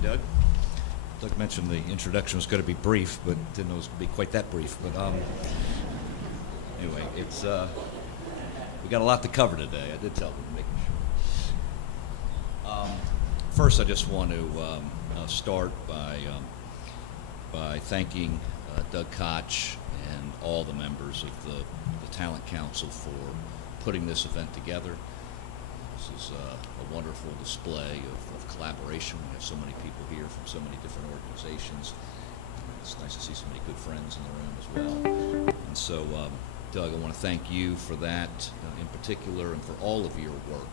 you, Doug. Doug mentioned the introduction was going to be brief, but didn't know it was going to be quite that brief. But anyway, it's we got a lot to cover today. I did tell them, making sure. First, I just want to start by thanking Doug Koch and all the members of the Talent Council for putting this event together. This is a wonderful display of collaboration. We have so many people here from so many different organizations. It's nice to see so many good friends in the room as well. And so, Doug, I want to thank you for that in particular, and for all of your work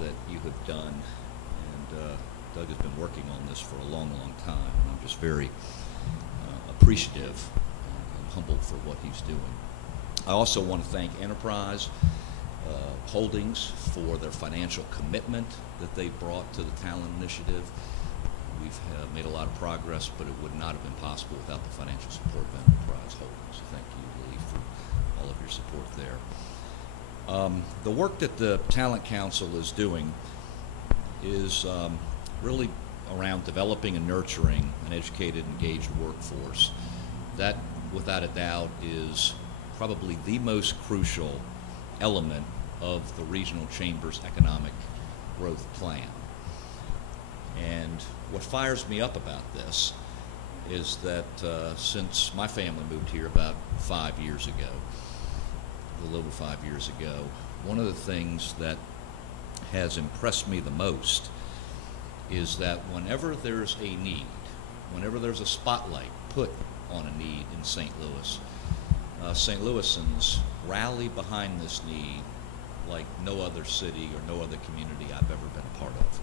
that you have done. And Doug has been working on this for a long, long time, and I'm just very appreciative and humbled for what he's doing. I also want to thank Enterprise Holdings for their financial commitment that they brought to the Talent Initiative. We've made a lot of progress, but it would not have been possible without the financial support of Enterprise Holdings. So thank you, Lee, for all of your support there. The work that the Talent Council is doing is really around developing and nurturing an educated, engaged workforce. That, without a doubt, is probably the most crucial element of the Regional Chamber's economic growth plan. And what fires me up about this is that since my family moved here about 5 years ago, a little over 5 years ago, one of the things that has impressed me the most is that whenever there's a need, whenever there's a spotlight put on a need in St. Louis, St. Louisans rally behind this need like no other city or no other community I've ever been a part of.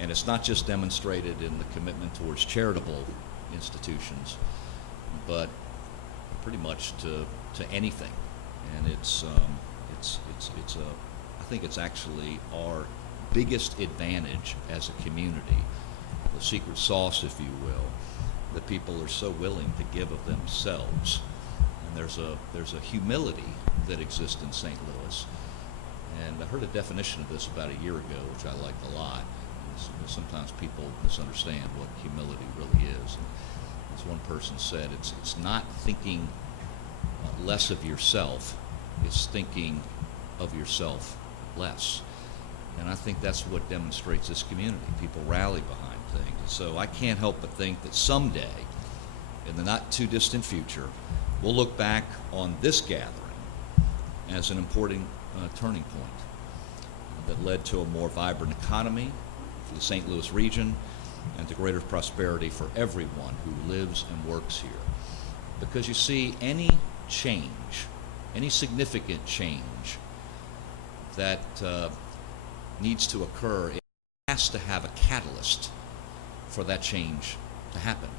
And it's not just demonstrated in the commitment towards charitable institutions, but pretty much to anything. And I think it's actually our biggest advantage as a community, the secret sauce, if you will, that people are so willing to give of themselves. And there's a humility that exists in St. Louis. And I heard a definition of this about a year ago, which I liked a lot. Sometimes people misunderstand what humility really is. And as one person said, it's not thinking less of yourself, it's thinking of yourself less. And I think that's what demonstrates this community. People rally behind things. And so I can't help but think that someday, in the not too distant future, we'll look back on this gathering as an important turning point that led to a more vibrant economy for the St. Louis region and to greater prosperity for everyone who lives and works here. Because you see, any change, any significant change that needs to occur, it has to have a catalyst for that change to happen.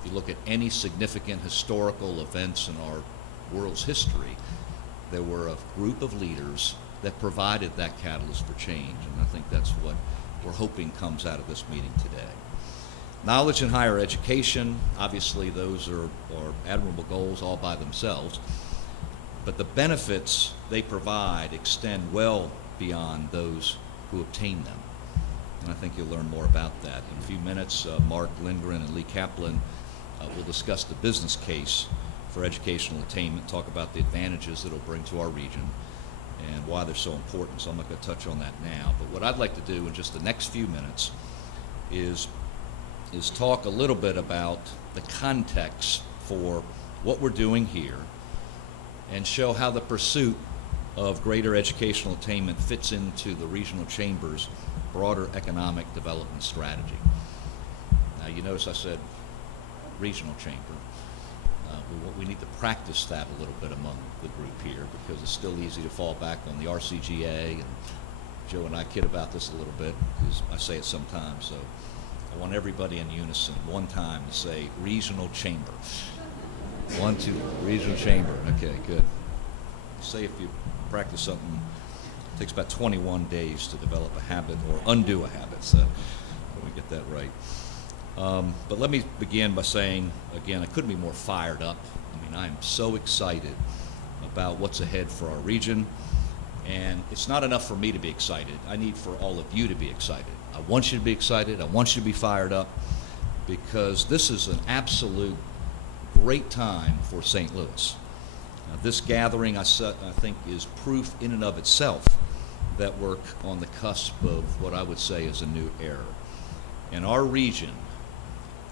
If you look at any significant historical events in our world's history, there were a group of leaders that provided that catalyst for change, and I think that's what we're hoping comes out of this meeting today. Knowledge and higher education, obviously those are admirable goals all by themselves, but the benefits they provide extend well beyond those who obtain them. And I think you'll learn more about that. In a few minutes, Mark Lindgren and Lee Kaplan will discuss the business case for educational attainment, talk about the advantages that it'll bring to our region and why they're so important. So I'm not going to touch on that now. But what I'd like to do in just the next few minutes is talk a little bit about the context for what we're doing here and show how the pursuit of greater educational attainment fits into the Regional Chamber's broader economic development strategy. Now, you notice I said Regional Chamber. We need to practice that a little bit among the group here, because it's still easy to fall back on the RCGA, and Joe and I kid about this a little bit because I say it sometimes. So I want everybody in unison one time to say Regional Chamber. 1, 2, Regional Chamber. Okay, good. Say if you practice something, it takes about 21 days to develop a habit or undo a habit, so let me get that right. But let me begin by saying, again, I couldn't be more fired up. I mean, I'm so excited about what's ahead for our region, and it's not enough for me to be excited. I need for all of you to be excited I want you to be excited. I want you to be fired up, because this is an absolute great time for St. Louis. This gathering, I think, is proof in and of itself that we're on the cusp of what I would say is a new era. And our region,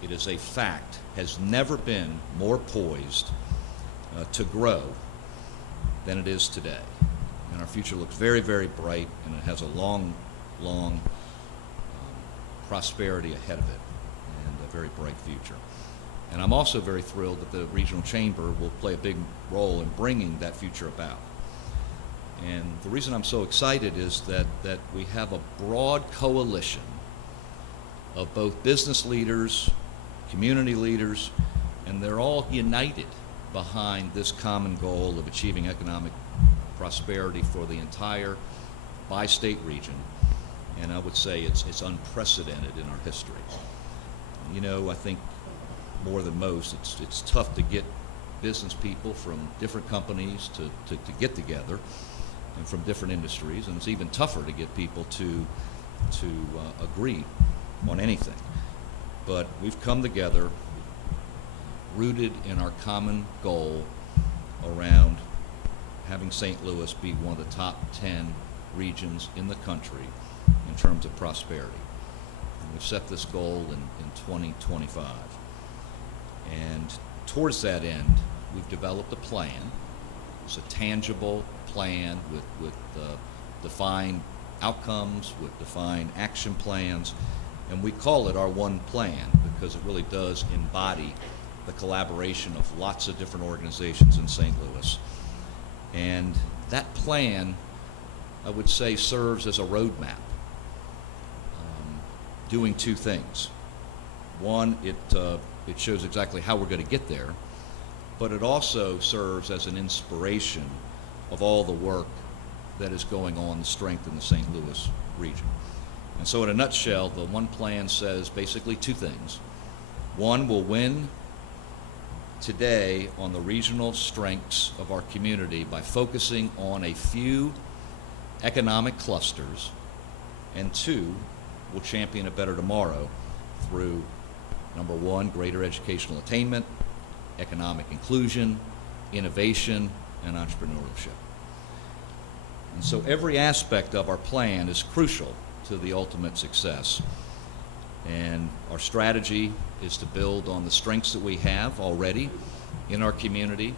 it is a fact, has never been more poised to grow than it is today. And our future looks very, very bright, and it has a long, long prosperity ahead of it, and a very bright future. And I'm also very thrilled that the Regional Chamber will play a big role in bringing that future about. And the reason I'm so excited is that we have a broad coalition of both business leaders, community leaders, and they're all united behind this common goal of achieving economic prosperity for the entire bi-state region. And I would say it's unprecedented in our history. You know, I think more than most, it's tough to get business people from different companies to get together, and from different industries, and it's even tougher to get people to agree on anything. But we've come together rooted in our common goal around having St. Louis be one of the top 10 regions in the country in terms of prosperity. And we've set this goal in 2025. And towards that end, we've developed a plan. It's a tangible plan with defined outcomes, with defined action plans, and we call it our one plan because it really does embody the collaboration of lots of different organizations in St. Louis. And that plan, I would say, serves as a roadmap, doing two things. One, it shows exactly how we're going to get there, but it also serves as an inspiration of all the work that is going on to strengthen the St. Louis region. And so in a nutshell, the one plan says basically two things. One, we'll win today on the regional strengths of our community by focusing on a few economic clusters, and two, we'll champion a better tomorrow through, number one, greater educational attainment, economic inclusion, innovation, and entrepreneurship. And so every aspect of our plan is crucial to the ultimate success. And our strategy is to build on the strengths that we have already in our community.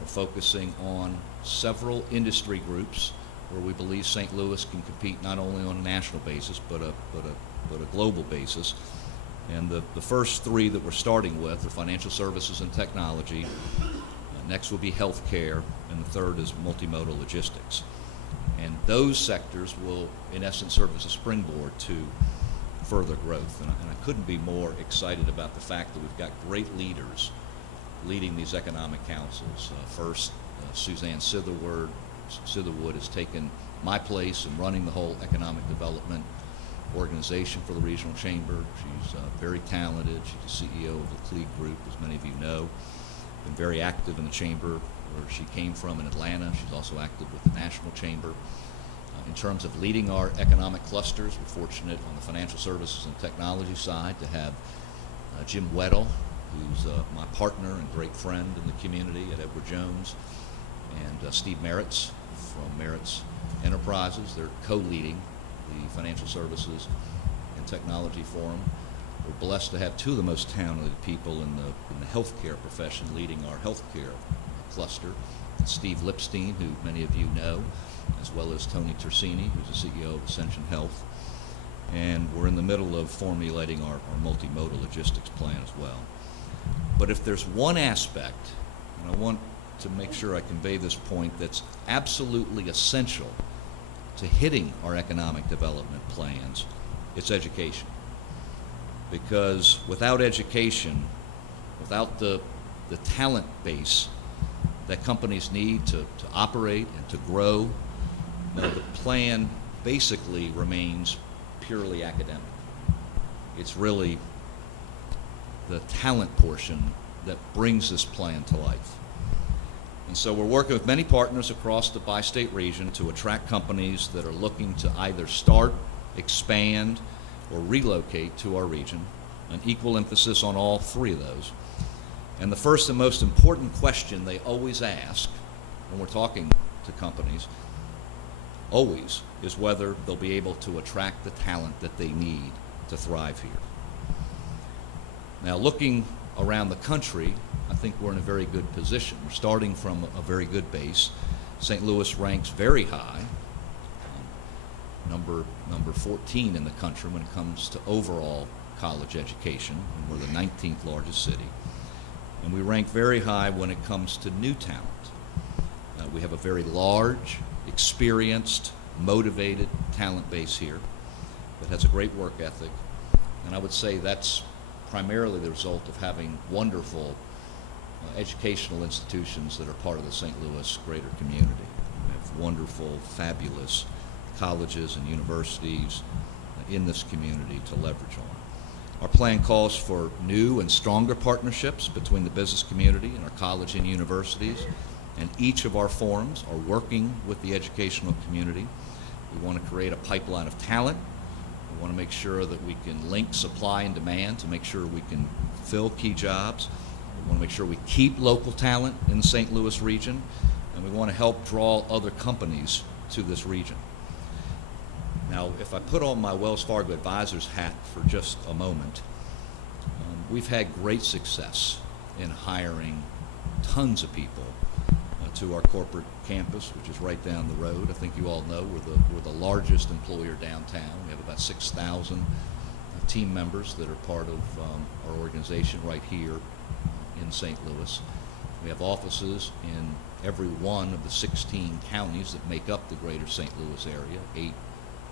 We're focusing on several industry groups where we believe St. Louis can compete not only on a national basis but a global basis. And the first three that we're starting with are financial services and technology. Next will be healthcare, and the third is multimodal logistics. And those sectors will, in essence, serve as a springboard to further growth. And I couldn't be more excited about the fact that we've got great leaders leading these economic councils. First, Suzanne Sitherwood has taken my place in running the whole economic development organization for the Regional Chamber. She's very talented. She's the CEO of the Klieg Group, as many of you know. Been very active in the Chamber where she came from in Atlanta. She's also active with the National Chamber. In terms of leading our economic clusters, we're fortunate on the financial services and technology side to have Jim Weddle, who's my partner and great friend in the community at Edward Jones, and Steve Meritz from Meritz Enterprises. They're co-leading the Financial Services and Technology Forum. We're blessed to have two of the most talented people in the healthcare profession leading our healthcare cluster. Steve Lipstein, who many of you know, as well as Tony Tersini, who's the CEO of Ascension Health. And we're in the middle of formulating our multimodal logistics plan as well. But if there's one aspect, and I want to make sure I convey this point, that's absolutely essential to hitting our economic development plans, it's education. Because without education, without the talent base that companies need to operate and to grow, the plan basically remains purely academic. It's really the talent portion that brings this plan to life. And so we're working with many partners across the bi-state region to attract companies that are looking to either start, expand, or relocate to our region, an equal emphasis on all three of those. And the first and most important question they always ask when we're talking to companies, always, is whether they'll be able to attract the talent that they need to thrive here. Now, looking around the country, I think we're in a very good position. We're starting from a very good base. St. Louis ranks very high, number 14 in the country when it comes to overall college education, and we're the 19th largest city. And we rank very high when it comes to new talent. We have a very large, experienced, motivated talent base here that has a great work ethic, and I would say that's primarily the result of having wonderful educational institutions that are part of the St. Louis greater community. We have wonderful, fabulous colleges and universities in this community to leverage on. Our plan calls for new and stronger partnerships between the business community and our college and universities, and each of our forums are working with the educational community. We want to create a pipeline of talent. We want to make sure that we can link supply and demand to make sure we can fill key jobs. We want to make sure we keep local talent in the St. Louis region, and we want to help draw other companies to this region. Now, if I put on my Wells Fargo Advisors hat for just a moment, we've had great success in hiring tons of people to our corporate campus, which is right down the road. I think you all know we're the largest employer downtown. We have about 6,000 team members that are part of our organization right here in St. Louis. We have offices in every one of the 16 counties that make up the greater St. Louis area, 8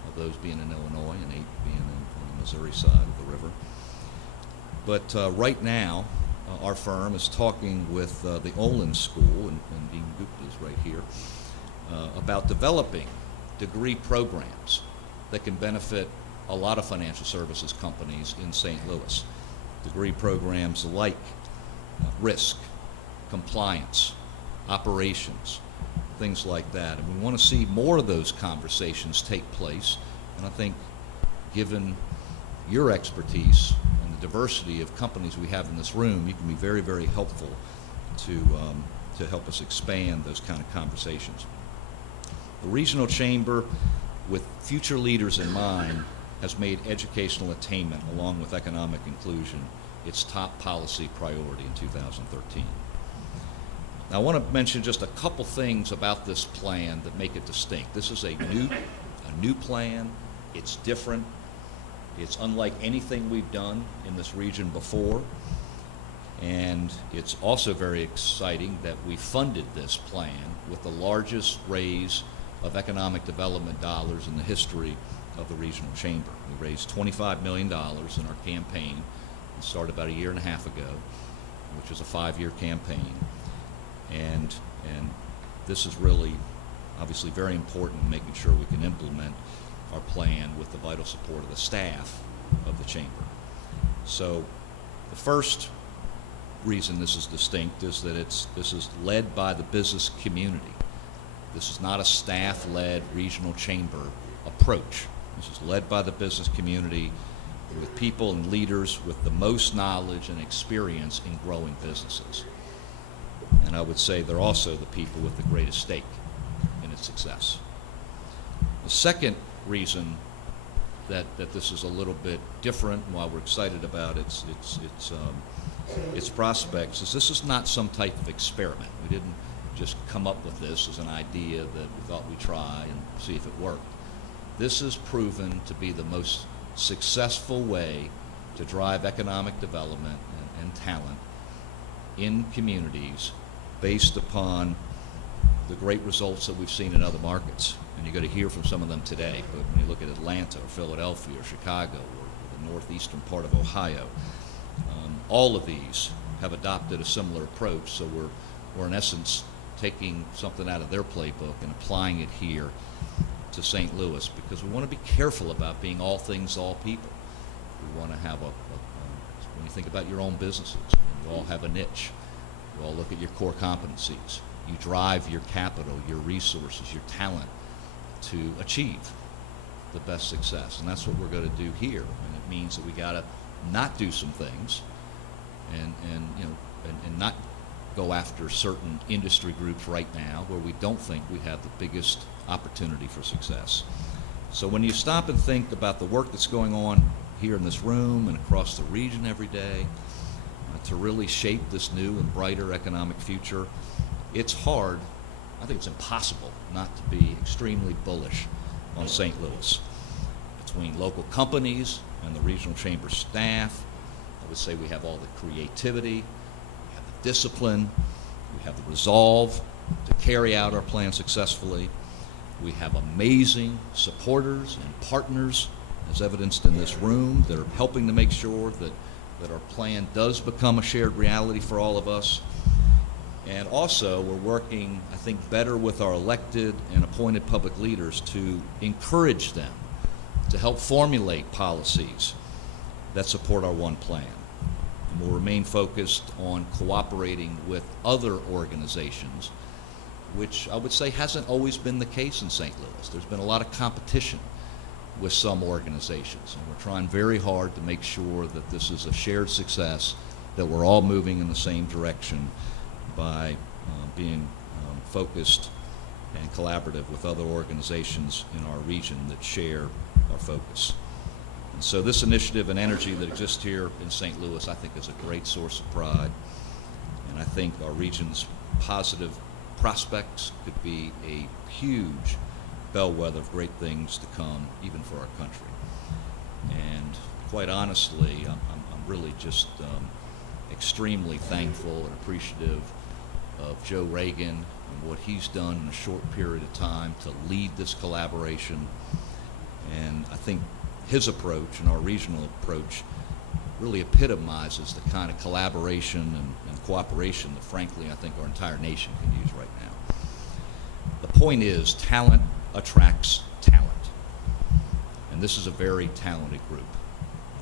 of those being in Illinois and 8 being on the Missouri side of the river. But right now, our firm is talking with the Olin School, and Dean Gupta is right here, about developing degree programs that can benefit a lot of financial services companies in St. Louis. Degree programs like risk, compliance, operations, things like that. And we want to see more of those conversations take place. And I think given your expertise and the diversity of companies we have in this room, you can be very, very helpful to help us expand those kind of conversations. The Regional Chamber, with future leaders in mind, has made educational attainment along with economic inclusion its top policy priority in 2013. Now, I want to mention just a couple things about this plan that make it distinct. This is a new plan. It's different. It's unlike anything we've done in this region before. And it's also very exciting that we funded this plan with the largest raise of economic development dollars in the history of the Regional Chamber. We raised $25 million in our campaign. It started about a year and a half ago, which is a 5-year campaign. And this is really obviously very important in making sure we can implement our plan with the vital support of the staff of the Chamber. So the first reason this is distinct is that this is led by the business community. This is not a staff-led regional chamber approach. This is led by the business community with people and leaders with the most knowledge and experience in growing businesses. And I would say they're also the people with the greatest stake in its success. The second reason that this is a little bit different, and why we're excited about its prospects, is this is not some type of experiment. We didn't just come up with this as an idea that we thought we'd try and see if it worked. This has proven to be the most successful way to drive economic development and talent in communities based upon the great results that we've seen in other markets. And you're going to hear from some of them today. But when you look at Atlanta or Philadelphia or Chicago or the northeastern part of Ohio, all of these have adopted a similar approach. So we're in essence taking something out of their playbook and applying it here to St. Louis, because we want to be careful about being all things to all people. We want to have when you think about your own businesses, you all have a niche. You all look at your core competencies. You drive your capital, your resources, your talent to achieve. the best success. And that's what we're going to do here. And it means that we got to not do some things and not go after certain industry groups right now where we don't think we have the biggest opportunity for success. So when you stop and think about the work that's going on here in this room and across the region every day to really shape this new and brighter economic future, it's hard, I think it's impossible not to be extremely bullish on St. Louis. Between local companies and the regional chamber staff, I would say we have all the creativity, we have the discipline, we have the resolve to carry out our plan successfully. We have amazing supporters and partners, as evidenced in this room, that are helping to make sure that our plan does become a shared reality for all of us. And also, we're working, I think, better with our elected and appointed public leaders to encourage them to help formulate policies that support our one plan. And we'll remain focused on cooperating with other organizations, which I would say hasn't always been the case in St. Louis. There's been a lot of competition with some organizations, and we're trying very hard to make sure that this is a shared success, that we're all moving in the same direction by being focused and collaborative with other organizations in our region that share our focus. And so this initiative and energy that exists here in St. Louis, I think, is a great source of pride, and I think our region's positive prospects could be a huge bellwether of great things to come, even for our country. And quite honestly, I'm really just extremely thankful and appreciative of Joe Reagan and what he's done in a short period of time to lead this collaboration. And I think his approach and our regional approach really epitomizes the kind of collaboration and cooperation that, frankly, I think our entire nation can use right now. The point is, talent attracts talent. And this is a very talented group.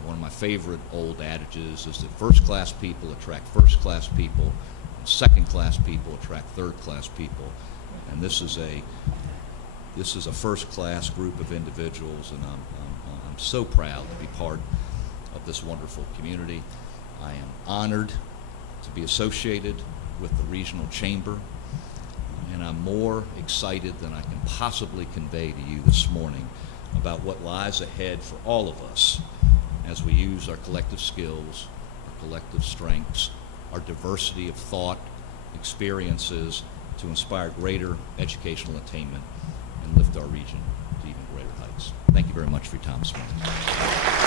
One of my favorite old adages is that first-class people attract first-class people, and second-class people attract third-class people. And this is a first-class group of individuals, and I'm so proud to be part of this wonderful community. I am honored to be associated with the regional chamber, and I'm more excited than I can possibly convey to you this morning about what lies ahead for all of us as we use our collective skills, our collective strengths, our diversity of thought, experiences to inspire greater educational attainment and lift our region to even greater heights. Thank you very much for your time this morning.